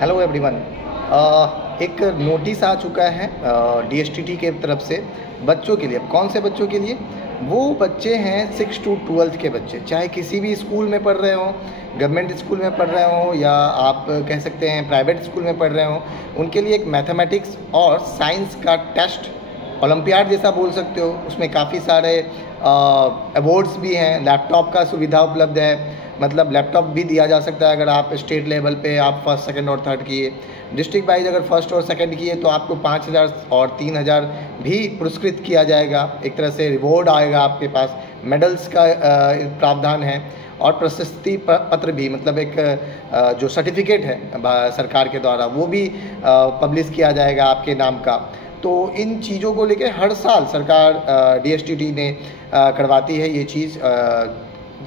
Hello everyone. एक notice आ चुका है डीएसटीटी के तरफ से बच्चों के लिए। अब कौन से बच्चों के लिए? वो बच्चे हैं 6 to 12 के बच्चे, चाहे किसी भी स्कूल में पढ़ रहे हों, गवर्नमेंट स्कूल में पढ़ रहे हों या आप कह सकते हैं प्राइवेट स्कूल में पढ़ रहे हों, उनके लिए एक मैथमेटिक्स और साइंस का टेस्ट, ओलंपियाड जैसा बोल सकते हो। उसमें काफ़ी सारे अवार्ड्स भी हैं, लैपटॉप का सुविधा उपलब्ध है, मतलब लैपटॉप भी दिया जा सकता है अगर आप स्टेट लेवल पे आप फर्स्ट सेकंड और थर्ड किए। डिस्ट्रिक्ट वाइज अगर फर्स्ट और सेकंड किए तो आपको 5,000 और 3,000 भी पुरस्कृत किया जाएगा। एक तरह से रिवॉर्ड आएगा आपके पास, मेडल्स का प्रावधान है और प्रशस्ति पत्र भी, मतलब एक जो सर्टिफिकेट है सरकार के द्वारा वो भी पब्लिश किया जाएगा आपके नाम का। तो इन चीज़ों को लेके हर साल सरकार डीएसटीटी ने करवाती है ये चीज़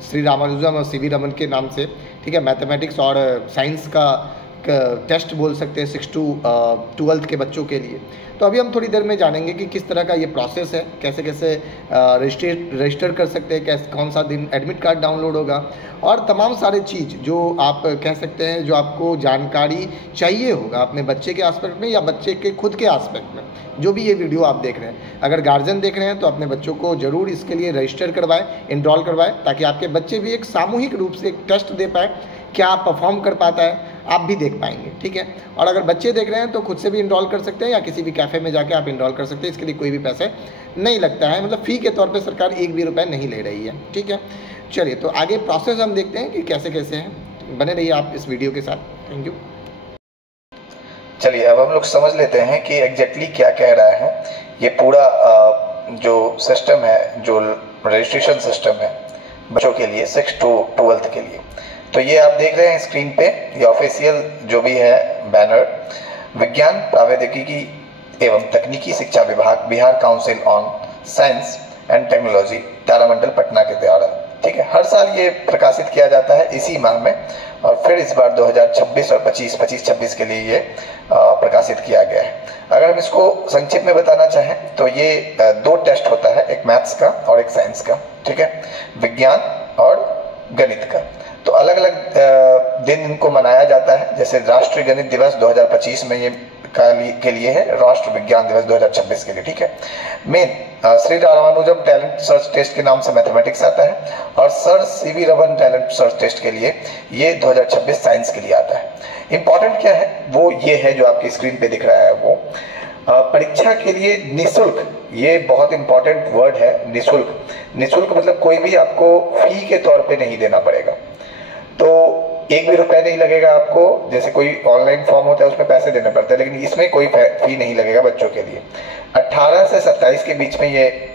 श्री रामानुजम और सीवी रमन के नाम से, ठीक है। मैथमेटिक्स और साइंस का टेस्ट बोल सकते हैं 6 to 12 के बच्चों के लिए। तो अभी हम थोड़ी देर में जानेंगे कि किस तरह का ये प्रोसेस है, कैसे कैसे रजिस्टर कर सकते हैं, कैसे कौन सा दिन एडमिट कार्ड डाउनलोड होगा और तमाम सारे चीज़ जो आप कह सकते हैं जो आपको जानकारी चाहिए होगा अपने बच्चे के आस्पेक्ट में या बच्चे के खुद के आस्पेक्ट में। जो भी ये वीडियो आप देख रहे हैं, अगर गार्जियन देख रहे हैं तो अपने बच्चों को ज़रूर इसके लिए रजिस्टर करवाएं, इनरोल करवाएं, ताकि आपके बच्चे भी एक सामूहिक रूप से एक टेस्ट दे पाए, क्या परफॉर्म कर पाता है आप भी देख पाएंगे, ठीक है। और अगर बच्चे देख रहे हैं तो खुद से भी इनरोल कर सकते हैं या किसी भी कैफ़े में जाके आप इनरोल कर सकते हैं। इसके लिए कोई भी पैसे नहीं लगता है, मतलब फ़ी के तौर पे सरकार 1 भी रुपये नहीं ले रही है, ठीक है। चलिए तो आगे प्रोसेस हम देखते हैं कि कैसे कैसे हैं। बने रहिए आप इस वीडियो के साथ। Thank you. चलिए अब हम लोग समझ लेते हैं कि एग्जैक्टली क्या कह रहा है ये पूरा जो सिस्टम है, जो रजिस्ट्रेशन सिस्टम है बच्चों के लिए 6 to 12 के लिए। तो ये आप देख रहे हैं स्क्रीन पे, ये ऑफिशियल जो भी है बैनर, विज्ञान प्रौद्योगिकी एवं तकनीकी शिक्षा विभाग, Bihar council on science and technology, तारामंडल पटना के द्वारा, ठीक है। हर साल ये प्रकाशित किया जाता है इसी माह में और फिर इस बार 2026 और 25 के लिए ये प्रकाशित किया गया है। अगर हम इसको संक्षिप्त में बताना चाहें तो ये 2 टेस्ट होता है, एक मैथ्स का और एक साइंस का, ठीक है, विज्ञान और गणित का। तो अलग अलग दिन इनको मनाया जाता है, जैसे राष्ट्रीय गणित दिवस 2025 में ये के लिए है, राष्ट्र विज्ञान दिवस 2026 के लिए, ठीक है। मेन Shri Ramanujam talent search test के नाम से मैथमेटिक्स आता है और sir C V Raman talent search test के लिए ये 2026 साइंस के लिए आता है। इंपॉर्टेंट क्या है वो ये है जो आपकी स्क्रीन पे दिख रहा है, वो परीक्षा के लिए निःशुल्क, ये बहुत इंपॉर्टेंट वर्ड है, निःशुल्क। निःशुल्क मतलब कोई भी आपको फी के तौर पे नहीं देना पड़ेगा, तो 1 भी रुपया नहीं लगेगा आपको। जैसे कोई ऑनलाइन फॉर्म होता है उसमें पैसे देने पड़ते हैं, लेकिन इसमें कोई फी नहीं लगेगा बच्चों के लिए। 18 से 27 के बीच में ये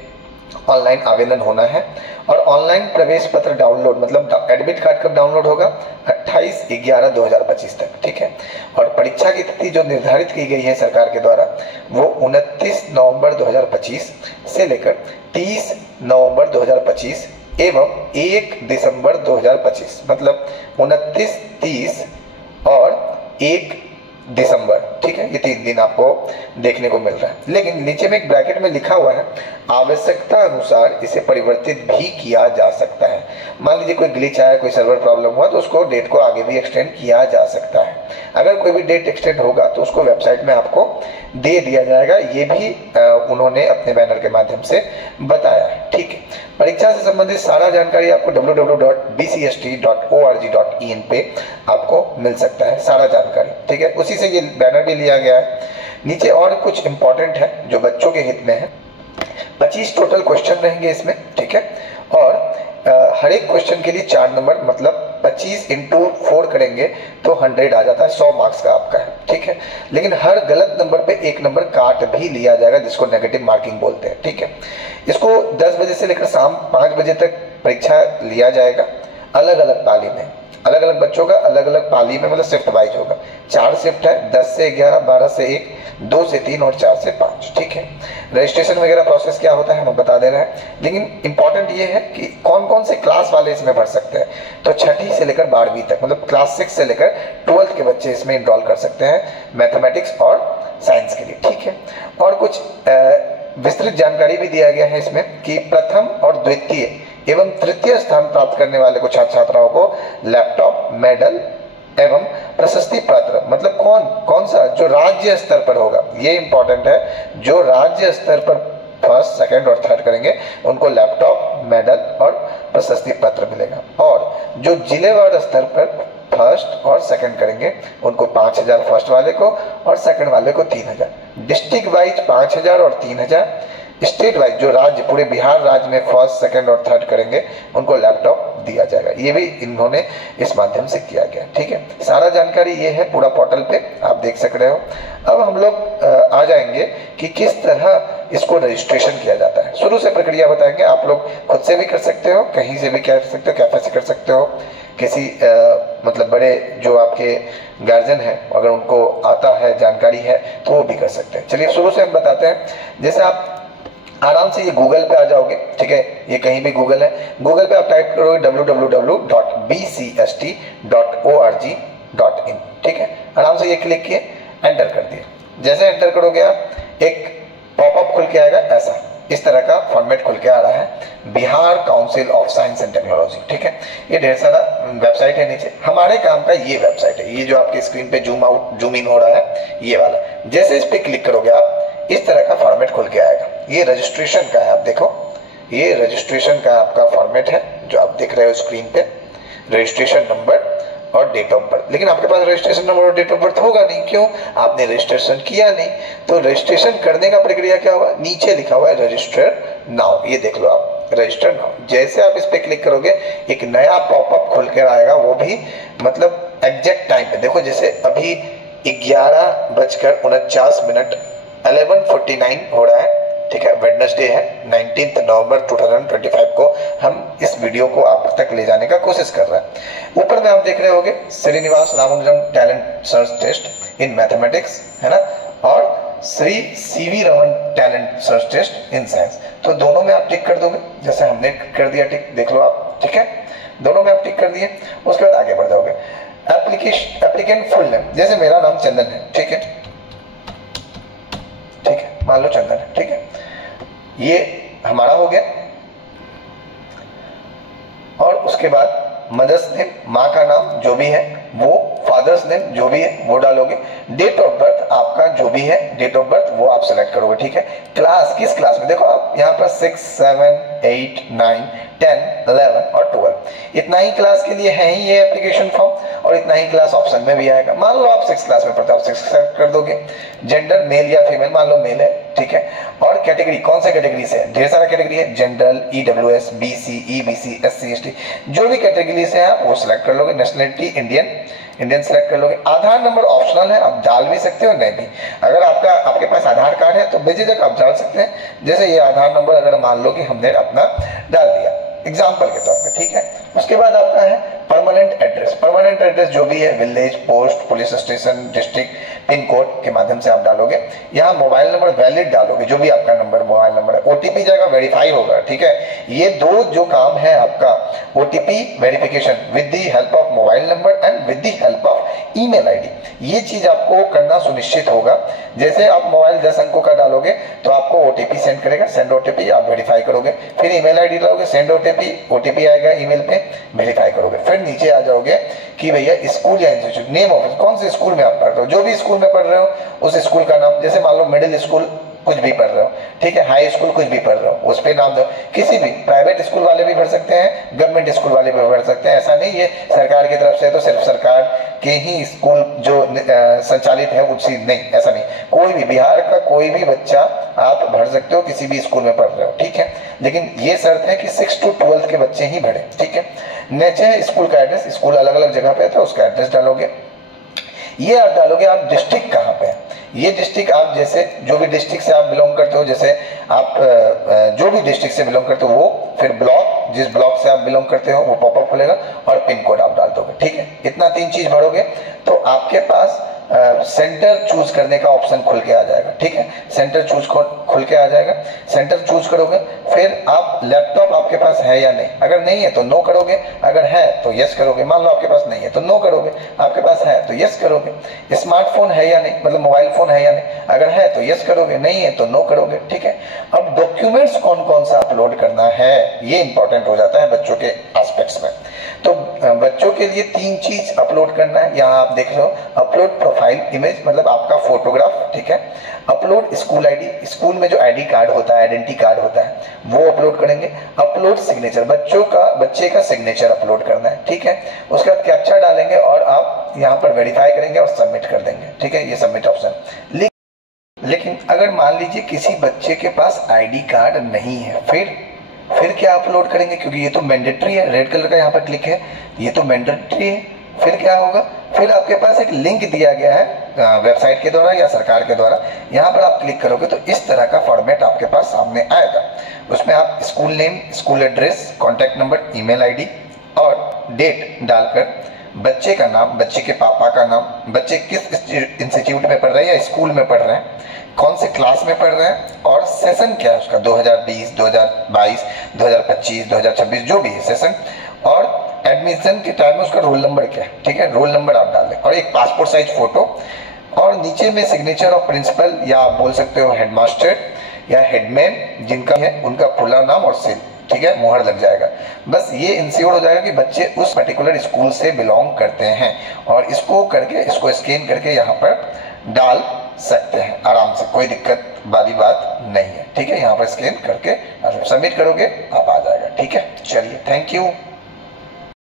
ऑनलाइन आवेदन होना है और ऑनलाइन प्रवेश पत्र डाउनलोड, मतलब एडमिट कार्ड कब डाउनलोड होगा? 28/11/2025 तक, ठीक है। और परीक्षा की तिथि जो निर्धारित की गई है सरकार के द्वारा वो 29 नवंबर 2025 से लेकर 30 नवंबर 2025 एवं 1 दिसंबर 2025, मतलब 29, 30 और 1 दिसंबर, ठीक है। ये 3 दिन आपको देखने को मिल रहा है। लेकिन नीचे में एक ब्रैकेट में लिखा हुआ है आवश्यकता अनुसार इसे परिवर्तित भी किया जा सकता है। मान लीजिए कोई ग्लिच आया, कोई सर्वर प्रॉब्लम हुआ तो उसको डेट को आगे भी एक्सटेंड किया जा सकता है। अगर कोई भी डेट एक्सटेंड होगा तो उसको वेबसाइट में आपको दे दिया जाएगा, ये भी उन्होंने अपने बैनर के माध्यम से बताया है, ठीक है। परीक्षा से संबंधित सारा जानकारी आपको www.bcst.org.in पे आपको मिल सकता है, सारा जानकारी, ठीक है। उसी से ये बैनर भी लिया गया है। नीचे और कुछ इंपॉर्टेंट है जो बच्चों के हित में है। 25 टोटल क्वेश्चन रहेंगे इसमें, ठीक है। और हर एक क्वेश्चन के लिए 4 नंबर, मतलब 25 × 4 करेंगे तो 100 आ जाता है, 100 मार्क्स का आपका है, ठीक है। लेकिन हर गलत नंबर पे 1 नंबर काट भी लिया जाएगा, जिसको नेगेटिव मार्किंग बोलते हैं, ठीक है। इसको 10 बजे से लेकर शाम 5 बजे तक परीक्षा लिया जाएगा, अलग अलग पाली में, अलग अलग बच्चों का अलग अलग पाली में, मतलब शिफ्ट वाइज होगा। 4 शिफ्ट है, 10 से 11, 12 से 1, 2 से 3 और 4 से 5, ठीक है। रजिस्ट्रेशन वगैरह प्रोसेस क्या होता है हम बता दे रहे हैं, लेकिन इंपॉर्टेंट ये है कि कौन कौन से क्लास वाले इसमें भर सकते हैं। तो 6ठी से लेकर 12वीं तक, मतलब क्लास 6 से लेकर 12th के बच्चे इसमें इनरोल कर सकते हैं मैथमेटिक्स और साइंस के लिए, ठीक है। और कुछ विस्तृत जानकारी भी दिया गया है इसमें कि प्रथम और द्वितीय एवं तृतीय स्थान प्राप्त करने वाले को छात्र छात्राओं को लैपटॉप, मेडल एवं प्रशस्ति पत्र, मतलब कौन सा जो राज्य स्तर पर होगा, ये इंपॉर्टेंट है, जो राज्य स्तर पर फर्स्ट, सेकंड और थर्ड करेंगे उनको लैपटॉप, मेडल और प्रशस्ति पत्र मिलेगा। और जो जिलेवार स्तर पर फर्स्ट और सेकंड करेंगे उनको 5,000 फर्स्ट वाले को और सेकंड वाले को 3,000। डिस्ट्रिक्ट वाइज 5,000 और 3,000। स्टेट वाइज जो राज्य पूरे बिहार राज्य में फर्स्ट, सेकंड और थर्ड करेंगे उनको लैपटॉप दिया जाएगा। ये भी इन्होंने इस माध्यम से किया गया। ठीक है, सारा जानकारी ये है पूरा पोर्टल पे आप देख सक रहे हो। अब हम लोग आ जाएंगे कि किस तरह इसको रजिस्ट्रेशन किया जाता है। शुरू से प्रक्रिया बताएंगे, आप लोग खुद से भी कर सकते हो, कहीं से भी कर सकते हो, कैफे से कर सकते हो, किसी मतलब बड़े जो आपके गार्जियन है अगर उनको आता है, जानकारी है तो वो भी कर सकते हैं। चलिए शुरू से हम बताते हैं। जैसे आप आराम से ये गूगल पे आ जाओगे, ठीक है, ये कहीं भी गूगल है, गूगल पे आप टाइप करोगे www.bcst.org.in, ठीक है, आराम से ये क्लिक किए, एंटर कर दिए। जैसे एंटर करोगे आप एक पॉपअप खुल के आएगा, ऐसा इस तरह का फॉर्मेट खुल के आ रहा है, Bihar council of science and technology. ठीक है, ये ढेर सारा वेबसाइट है नीचे, हमारे काम का ये वेबसाइट है, ये जो आपके स्क्रीन पे जूम आउट जूम इन हो रहा है ये वाला। जैसे इस पे क्लिक करोगे आप इस तरह का फॉर्मेट खुल के आएगा। ये रजिस्ट्रेशन का है, आप देखो ये रजिस्ट्रेशन का आपका फॉर्मेट है जो आप देख रहे हो स्क्रीन पे, रजिस्ट्रेशन नंबर और डेट ऑफ बर्थ। लेकिन आपके पास रजिस्ट्रेशन नंबर और डेट ऑफ बर्थ होगा नहीं, क्यों, आपने रजिस्ट्रेशन किया नहीं। तो रजिस्ट्रेशन करने का प्रक्रिया क्या होगा, नीचे लिखा हुआ है रजिस्टर नाउ, ये देख लो आप, रजिस्टर नाउ। जैसे आप इस पे क्लिक करोगे एक नया पॉपअप खुल कर आएगा, वो भी मतलब एग्जैक्ट टाइम पे। देखो जैसे अभी 11:49 11:49 हो रहा है, ठीक है, वेडनेसडे है, 19 नवंबर 2025 को हम इस वीडियो को आप तक ले जाने का कोशिश कर रहे हैं। ऊपर में आप देख रहे होंगे Srinivasa Ramanujam talent search test in mathematics, है ना, और Shri C V Raman talent search test in science. तो दोनों में आप टिक कर दोगे, जैसे हमने कर दिया टिक, देख लो आप, ठीक है, दोनों में आप टिक कर दिए। उसके बाद आगे बढ़ जाओगे। एप्लीकेंट फुल नेम, जैसे मेरा नाम चंदन है, ठीक है, ठीक है, मान लो चंदन है, ठीक है, ये हमारा हो गया। और उसके बाद मदर्स नेम, माँ का नाम जो भी है वो, फादर्स नेम जो भी है वो डालोगे। डेट ऑफ बर्थ आपका जो भी है, डेट ऑफ बर्थ वो आप सेलेक्ट करोगे, ठीक है। क्लास, किस क्लास में, देखो आप यहाँ पर 6, 7, 8, 9, 10, 11 और 12, इतना ही क्लास के लिए है ही ये एप्लीकेशन फॉर्म, और इतना ही क्लास ऑप्शन में भी आएगा। मान लो आप 6 क्लास में पढ़ते हो, आप 6 सेलेक्ट कर दोगे। जेंडर मेल या फीमेल, मान लो मेल है, ठीक है। और कैटेगरी, कौन से कैटेगरी से, ढेर सारा कैटेगरी है, general, EWS, BC, EBC, SC, ST, जो भी कैटेगरी से है आप वो सिलेक्ट कर लोगे। नेशनलिटी इंडियन सेलेक्ट कर लोगे। आधार नंबर ऑप्शनल है, आप डाल भी सकते हो, नहीं भी। अगर आपके पास आधार कार्ड है तो बेझिझक आप डाल सकते हैं। जैसे ये आधार नंबर अगर मान लो कि हमने अपना डाल दिया एग्जाम्पल के तौर पे, ठीक है। उसके बाद आपका है परमानेंट एड्रेस। परमानेंट एड्रेस जो भी है, village, post, police station, district, pin code के माध्यम से आप डालोगे। यहाँ मोबाइल नंबर वैलिड डालोगे, जो भी आपका नंबर मोबाइल नंबर है। OTP जाएगा, वेरीफाई होगा, ठीक है। ये दो जो काम है आपका, OTP verification with the help of mobile number and with the help of email ID, ये चीज आपको करना सुनिश्चित होगा। जैसे आप मोबाइल 10 अंकों का डालोगे तो आपको OTP सेंड करेगा, सेंड OTP, आप वेरीफाई करोगे। फिर ईमेल आईडी डालोगे, सेंड OTP आएगा ईमेल पे, वेरीफाई करोगे। फिर नीचे आ जाओगे कि भैया स्कूल या इंस्टीट्यूट, नेम ऑफ कौन से स्कूल में आप पढ़ रहे हो, जो भी स्कूल में पढ़ रहे हो उस स्कूल का नाम। जैसे मान लो मिडिल स्कूल कुछ भी पढ़ रहे हो, ठीक है, हाई स्कूल कुछ भी पढ़ रहे हो, उस पे नाम दो। किसी भी प्राइवेट स्कूल वाले भी पढ़ सकते हैं, गवर्नमेंट स्कूल वाले भी पढ़ सकते हैं, ऐसा नहीं ये सरकार की तरफ से तो सिर्फ सरकार के ही स्कूल जो संचालित है उसी, नहीं, ऐसा नहीं। कोई भी बिहार का कोई भी बच्चा आप भर सकते हो, किसी भी स्कूल में पढ़ रहे हो, ठीक है। लेकिन ये शर्त है कि 6 to 12 के बच्चे ही भरे, ठीक है। नीचे है स्कूल का एड्रेस, स्कूल अलग अलग जगह पे है तो उसका एड्रेस डालोगे। ये आप डालोगे आप डिस्ट्रिक्ट कहाँ पे है, ये डिस्ट्रिक्ट आप जैसे जो भी डिस्ट्रिक्ट से आप बिलोंग करते हो, जैसे आप जो भी डिस्ट्रिक्ट से बिलोंग करते हो वो, फिर ब्लॉक, जिस ब्लॉक से आप बिलोंग करते हो वो पॉपअप खुलेगा, और पिन कोड आप डाल दोगे, ठीक है। इतना 3 चीज भरोगे तो आपके पास सेंटर चूज करने का ऑप्शन खुल के आ जाएगा। ठीक है, सेंटर चूज खुल के आ जाएगा। सेंटर चूज करोगे, फिर आप लैपटॉप आपके पास है या नहीं, अगर नहीं है तो नो करोगे, अगर है तो यस करोगे। मान लो आपके पास नहीं है तो नो करोगे, आपके पास है तो यस करोगे। स्मार्टफोन है या नहीं, मतलब मोबाइल फोन है या नहीं, अगर है तो यस करोगे, नहीं है तो नो करोगे। ठीक है, अब डॉक्यूमेंट्स कौन कौन सा अपलोड करना है ये इंपॉर्टेंट हो जाता है बच्चों के एस्पेक्ट्स में। तो बच्चों के लिए 3 चीज अपलोड करना है, यहाँ आप देख रहे हो। अपलोड प्रोफाइल इमेज, मतलब आपका फोटोग्राफ। ठीक है, अपलोड स्कूल आईडी, स्कूल में जो आईडी कार्ड होता है, आइडेंटिटी कार्ड होता है, वो अपलोड करेंगे। अपलोड सिग्नेचर, बच्चे का सिग्नेचर अपलोड करना है। ठीक है, उसके बाद कैप्चा डालेंगे और आप यहाँ पर वेरीफाई करेंगे और सबमिट कर देंगे। ठीक है, ये सबमिट ऑप्शन। लेकिन अगर मान लीजिए किसी बच्चे के पास आईडी कार्ड नहीं है, फिर क्या अपलोड करेंगे, क्योंकि ये तो मैंडेटरी है, रेड कलर का यहाँ पर क्लिक है, ये तो मैंडेटरी है। फिर क्या होगा, फिर आपके पास एक लिंक दिया गया है वेबसाइट के द्वारा या सरकार के द्वारा, यहाँ पर आप क्लिक करोगे तो इस तरह का फॉर्मेट आपके पास सामने आएगा। उसमें आप school name, school address, contact number, email ID और डेट डालकर बच्चे का नाम, बच्चे के पापा का नाम, बच्चे किस इंस्टीट्यूट में पढ़ रहे हैं या स्कूल में पढ़ रहे हैं, कौन से क्लास में पढ़ रहे हैं और सेशन क्या है उसका, 2020, 2022, 2025, 2026, जो भी है सेशन, और एडमिशन के टाइम में उसका रोल नंबर क्या है। ठीक है, रोल नंबर आप डाल दें और एक पासपोर्ट साइज फोटो, और नीचे में सिग्नेचर ऑफ प्रिंसिपल या आप बोल सकते हो हेडमास्टर या हेडमैन जिनका है, उनका पूरा नाम और सील। ठीक है, मुहर लग जाएगा। बस ये इंश्योर हो जाएगा कि बच्चे उस पर्टिकुलर स्कूल से बिलोंग करते हैं, और इसको करके, इसको स्कैन करके यहाँ पर डाल सकते हैं आराम से, कोई दिक्कत वाली बात नहीं है। ठीक है, यहाँ पर स्कैन करके सबमिट करोगे, आप आ जाएगा। ठीक है, चलिए, थैंक यू।